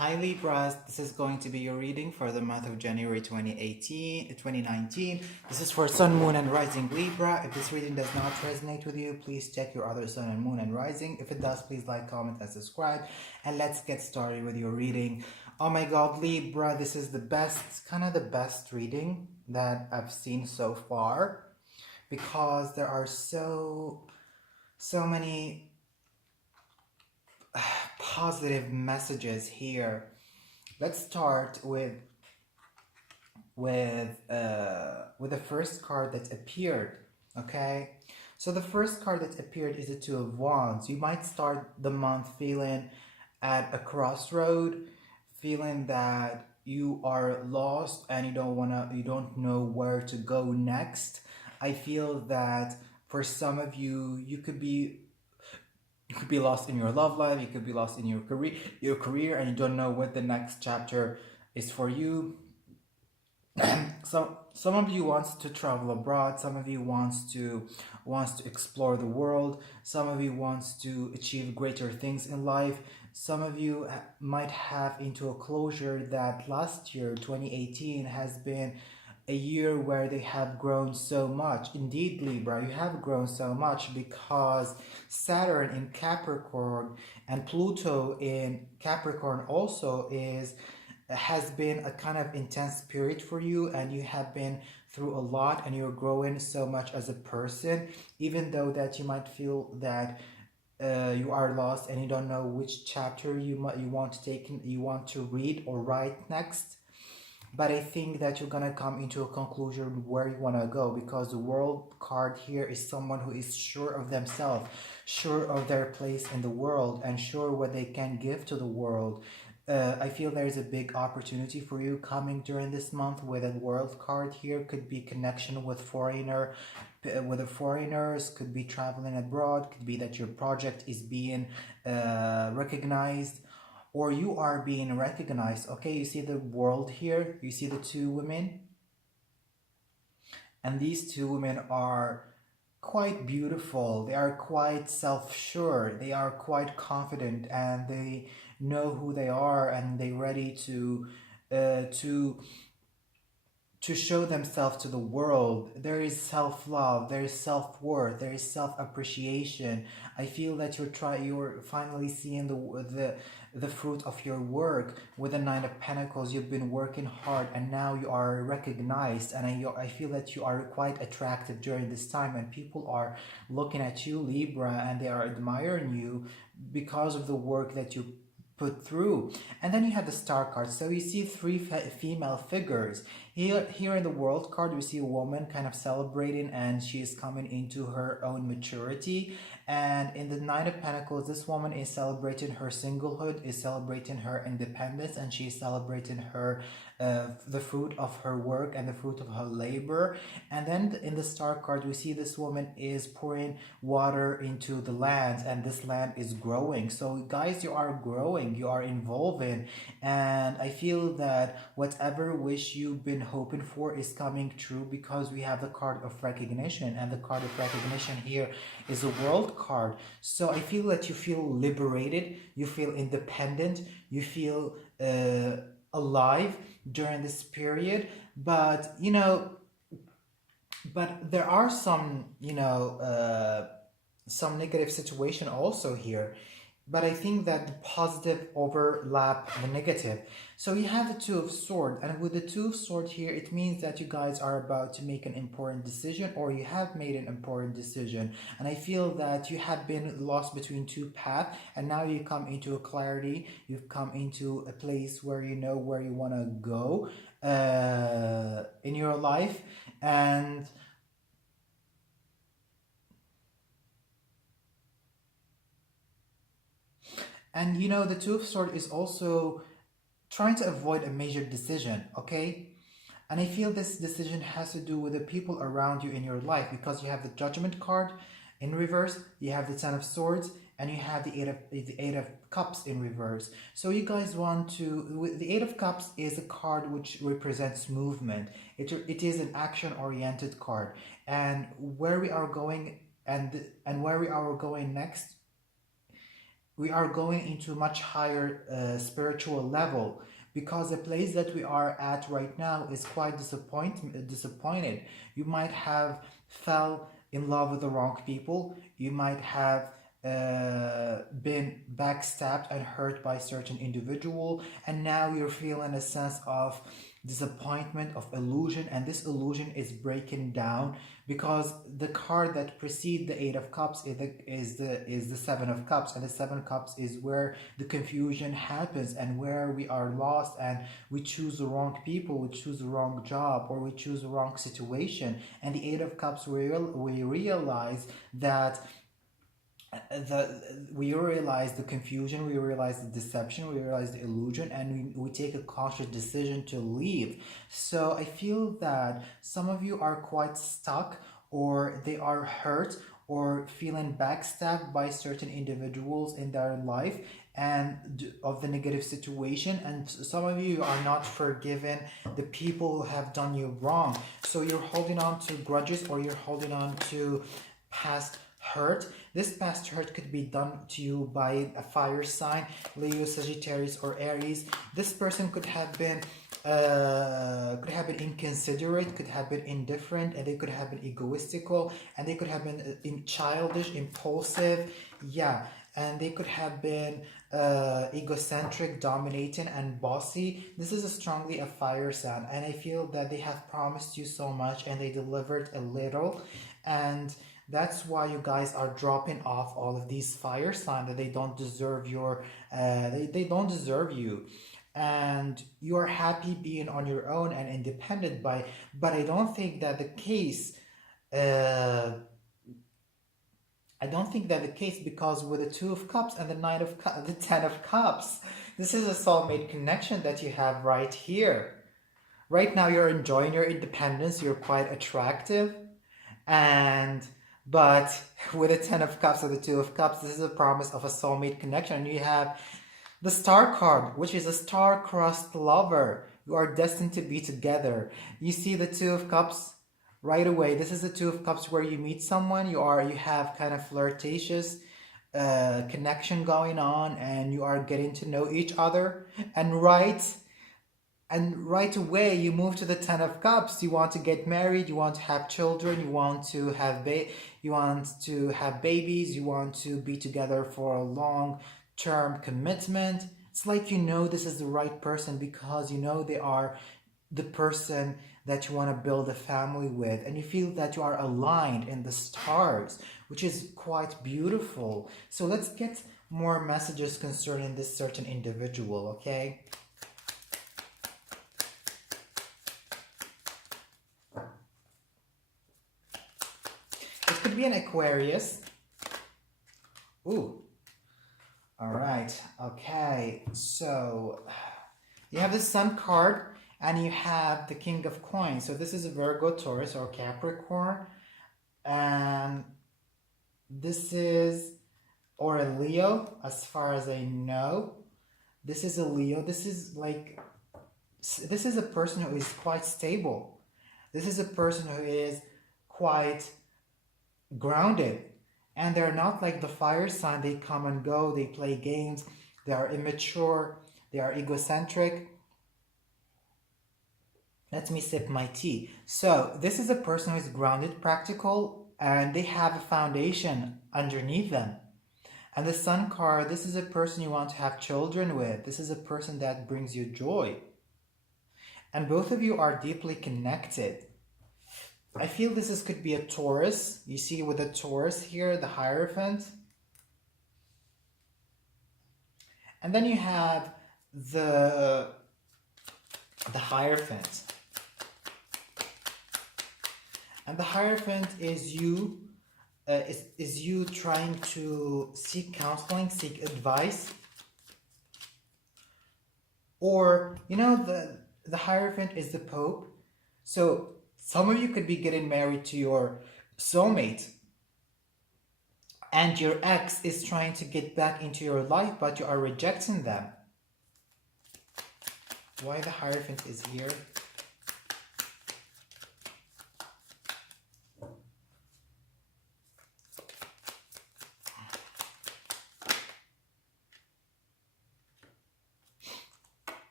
Hi Libras, this is going to be your reading for the month of January 2019. This is for Sun, Moon, and Rising Libra. If this reading does not resonate with you, please check your other Sun and Moon and Rising. If it does, please like, comment, and subscribe. And let's get started with your reading. Oh my God, Libra, this is the best, kind of the best reading that I've seen so far, because there are so many positive messages here. Let's start with the first card that appeared. Okay, so the first card that appeared is the Two of Wands. You might start the month feeling at a crossroad, feeling that you are lost and you don't know where to go next. I feel that for some of you, you could be lost in your love life, you could be lost in your career, and you don't know what the next chapter is for you. So some of you wants to travel abroad, some of you wants to explore the world, some of you wants to achieve greater things in life. Some of you might have into a closure that last year 2018 has been a year where they have grown so much. Indeed, Libra, you have grown so much, because Saturn in Capricorn and Pluto in Capricorn also has been a kind of intense period for you, and you have been through a lot, and you're growing so much as a person, even though that you might feel that you are lost and you don't know which chapter you want to take, you want to read or write next. But I think that you're gonna come into a conclusion where you want to go, because the World card here is someone who is sure of themselves, sure of their place in the world, and sure what they can give to the world. I feel there's a big opportunity for you coming during this month with a World card here. Could be connection with foreigners, could be traveling abroad, could be that your project is being recognized, or you are being recognized. Okay, you see the world here, you see the two women, and these two women are quite beautiful, they are quite self-sure, they are quite confident, and they know who they are, and they're ready to show themselves to the world. There is self-love, there is self-worth, there is self-appreciation. I feel that you're finally seeing the fruit of your work. With the Nine of Pentacles, you've been working hard, and now you are recognized, and I feel that you are quite attractive during this time, and people are looking at you, Libra, and they are admiring you because of the work that you put through. And then you have the Star card, so you see three female figures here in the World card. We see a woman kind of celebrating, and she is coming into her own maturity. And in the Nine of Pentacles, this woman is celebrating her singlehood, is celebrating her independence, and she is celebrating her the fruit of her work and the fruit of her labor. And then in the Star card, we see this woman is pouring water into the land, and this land is growing. So guys, you are growing, you are evolving, and I feel that whatever wish you've been hoping for is coming true, because we have the card of recognition, and the card of recognition here is a World card. So I feel that you feel liberated, you feel independent, you feel alive during this period. But there are some some negative situation also here, but I think that the positive overlap the negative. So you have the Two of Swords, and with the Two of Swords here, it means that you guys are about to make an important decision, or you have made an important decision. And I feel that you have been lost between two paths, and now you come into a clarity, you've come into a place where you know where you want to go in your life. And the Two of Swords is also trying to avoid a major decision, okay? And I feel this decision has to do with the people around you in your life, because you have the Judgment card in reverse, you have the Ten of Swords, and you have the Eight of Cups in reverse. So you guys want to... The Eight of Cups is a card which represents movement. It is an action-oriented card. And where we are going and where we are going next we are going into much higher spiritual level, because the place that we are at right now is quite disappointed. You might have fell in love with the wrong people. You might have been backstabbed and hurt by certain individual, and now you're feeling a sense of disappointment, of illusion, and this illusion is breaking down, because the card that precedes the Eight of Cups is the Seven of Cups, and the Seven of Cups is where the confusion happens and where we are lost and we choose the wrong people, we choose the wrong job, or we choose the wrong situation. And the Eight of Cups, we realize that we realize the confusion, we realize the deception, we realize the illusion, and we take a cautious decision to leave. So I feel that some of you are quite stuck, or they are hurt, or feeling backstabbed by certain individuals in their life and of the negative situation, and some of you are not forgiven the people who have done you wrong. So you're holding on to grudges, or you're holding on to past hurt. This past hurt could be done to you by a fire sign, Leo, Sagittarius, or Aries. This person could have been inconsiderate, could have been indifferent, and they could have been egoistical, and they could have been childish, impulsive, yeah, and they could have been egocentric, dominating, and bossy. This is strongly a fire sign, and I feel that they have promised you so much and they delivered a little, and that's why you guys are dropping off all of these fire signs, that they don't deserve your they don't deserve you, and you are happy being on your own and independent. But I don't think that the case, because with the Two of Cups and the Ten of Cups, this is a soulmate connection that you have right here. Right now you're enjoying your independence, you're quite attractive, but with the Ten of Cups or the Two of Cups, this is a promise of a soulmate connection. And you have the Star card, which is a star-crossed lover. You are destined to be together. You see the Two of Cups right away. This is the Two of Cups where you meet someone. You have kind of flirtatious connection going on, and you are getting to know each other. And right away you move to the Ten of Cups. You want to get married, you want to have children, you want to have babies, you want to be together for a long-term commitment. It's like, you know, this is the right person, because you know they are the person that you want to build a family with, and you feel that you are aligned in the stars, which is quite beautiful. So let's get more messages concerning this certain individual, okay? Could be an Aquarius. Ooh. All right. Okay. So you have the Sun card and you have the King of Coins. So this is a Virgo, Taurus, or Capricorn. And this is, or a Leo, as far as I know. This is a Leo. This is a person who is quite stable. This is a person who is quite grounded, and they're not like the fire sign. They come and go, they play games, they are immature, they are egocentric. Let me sip my tea. So this is a person who is grounded, practical, and they have a foundation underneath them. And the Sun card, this is a person you want to have children with. This is a person that brings you joy, and both of you are deeply connected. I feel this could be a Taurus. You see with the Taurus here, the Hierophant. And then you have the Hierophant. And the Hierophant is you, is you trying to seek counseling, seek advice. Or, you know, the Hierophant is the Pope. So some of you could be getting married to your soulmate, and your ex is trying to get back into your life, but you are rejecting them. Why the Hierophant is here?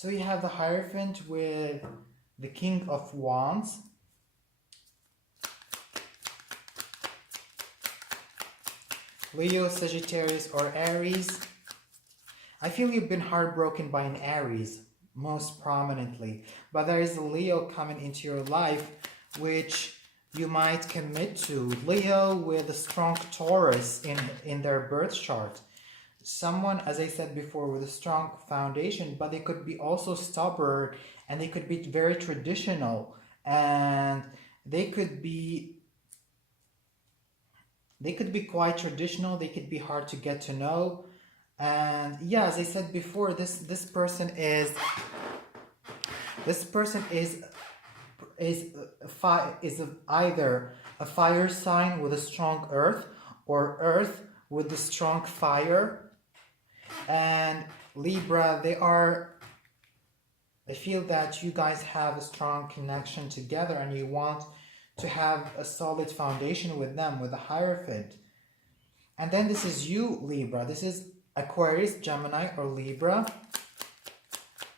So you have the Hierophant with the King of Wands. Leo, Sagittarius, or Aries. I feel you've been heartbroken by an Aries, most prominently. But there is a Leo coming into your life, which you might commit to. Leo with a strong Taurus in their birth chart. Someone, as I said before, with a strong foundation, but they could be also stubborn, and they could be very traditional, and they could be quite traditional. They could be hard to get to know. And yeah, as I said before, this person is either a fire sign with a strong earth, or earth with a strong fire. And Libra, I feel that you guys have a strong connection together, and you want to have a solid foundation with them, with a Hierophant. And then this is you, Libra. This is Aquarius, Gemini, or Libra.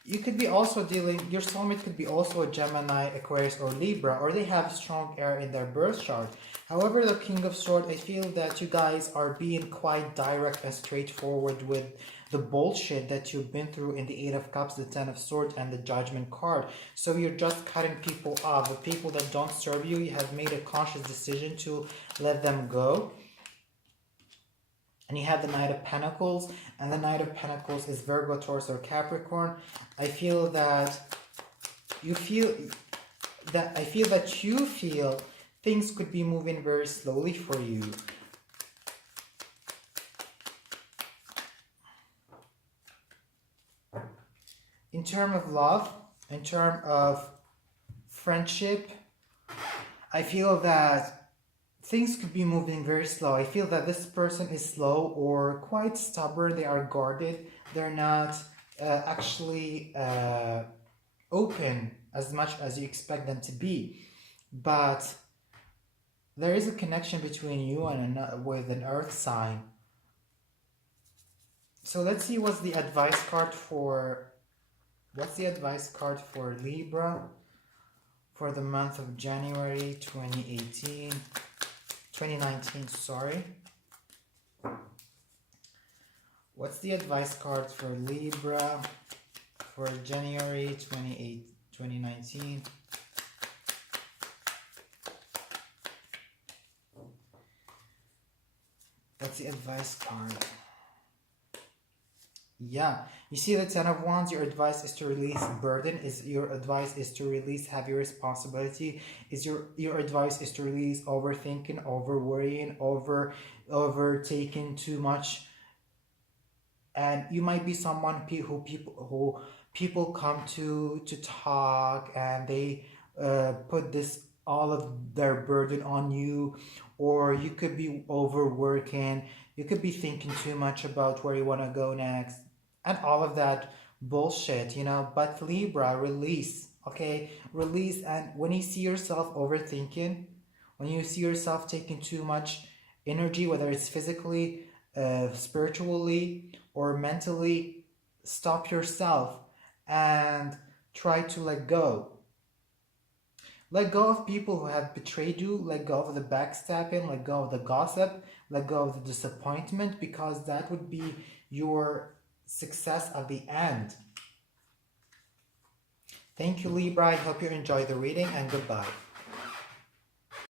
You could be also your soulmate could be also a Gemini, Aquarius, or Libra, or they have strong air in their birth chart. However, the King of Swords, I feel that you guys are being quite direct and straightforward with the bullshit that you've been through in the Eight of Cups, the Ten of Swords, and the Judgment card. So you're just cutting people off. The people that don't serve you, you have made a conscious decision to let them go. And you have the Knight of Pentacles, and the Knight of Pentacles is Virgo, Taurus, or Capricorn. I feel that you feel things could be moving very slowly for you. In terms of love, in terms of friendship, I feel that things could be moving very slow. I feel that this person is slow or quite stubborn. They are guarded. They're not actually open as much as you expect them to be. But there is a connection between you and with an earth sign. So let's see what's the advice card for Libra for the month of January 2019, sorry. What's the advice card for Libra for January 2019? What's the advice card? Yeah, you see the Ten of Wands. Your advice is to release burden. Your advice is to release heavy responsibility. Your advice is to release overthinking, over worrying, over taking too much. And you might be someone who people come to talk, and they put all of their burden on you. Or you could be overworking. You could be thinking too much about where you want to go next, and all of that bullshit, But Libra, release, okay? Release. And when you see yourself overthinking, when you see yourself taking too much energy, whether it's physically, spiritually, or mentally, stop yourself and try to let go. Let go of people who have betrayed you. Let go of the backstabbing. Let go of the gossip. Let go of the disappointment, because that would be your success at the end. Thank you, Libra. I hope you enjoyed the reading, and goodbye.